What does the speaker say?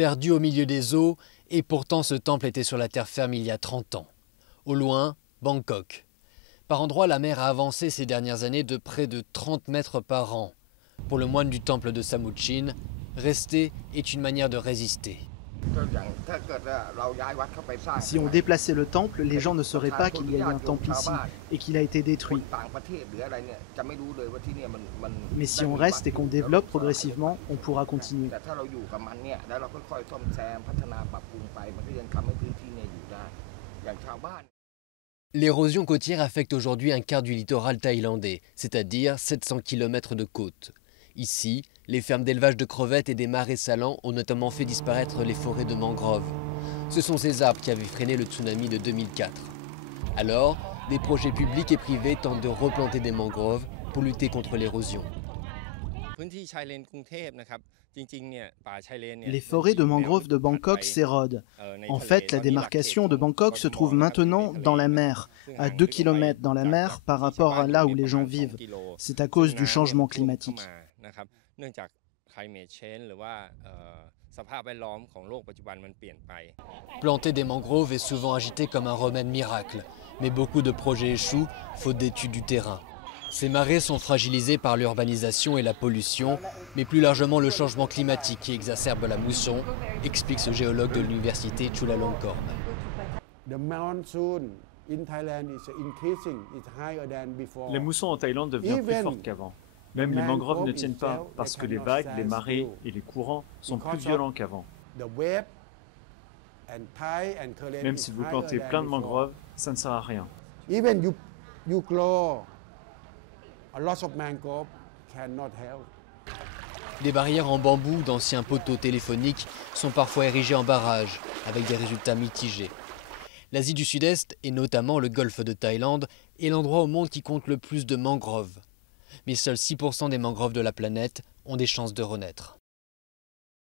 perdu au milieu des eaux, et pourtant ce temple était sur la terre ferme il y a 30 ans. Au loin, Bangkok. Par endroits, la mer a avancé ces dernières années de près de 30 mètres par an. Pour le moine du temple de Samuchin, rester est une manière de résister. Si on déplaçait le temple, les gens ne sauraient pas qu'il y a eu un temple ici et qu'il a été détruit. Mais si on reste et qu'on développe progressivement, on pourra continuer. L'érosion côtière affecte aujourd'hui un quart du littoral thaïlandais, c'est-à-dire 700 km de côte. Ici, les fermes d'élevage de crevettes et des marais salants ont notamment fait disparaître les forêts de mangroves. Ce sont ces arbres qui avaient freiné le tsunami de 2004. Alors, des projets publics et privés tentent de replanter des mangroves pour lutter contre l'érosion. Les forêts de mangroves de Bangkok s'érodent. En fait, la démarcation de Bangkok se trouve maintenant dans la mer, à 2 km dans la mer par rapport à là où les gens vivent. C'est à cause du changement climatique. Planter des mangroves est souvent agité comme un remède miracle, mais beaucoup de projets échouent faute d'études du terrain. Ces marais sont fragilisés par l'urbanisation et la pollution, mais plus largement le changement climatique qui exacerbe la mousson, explique ce géologue de l'université Chulalongkorn. La mousson en Thaïlande devient plus forte qu'avant. Même les mangroves ne tiennent pas parce que les vagues, les marées et les courants sont plus violents qu'avant. Même si vous plantez plein de mangroves, ça ne sert à rien. Des barrières en bambou d'anciens poteaux téléphoniques sont parfois érigées en barrages, avec des résultats mitigés. L'Asie du Sud-Est, et notamment le golfe de Thaïlande, est l'endroit au monde qui compte le plus de mangroves. Mais seuls 6% des mangroves de la planète ont des chances de renaître.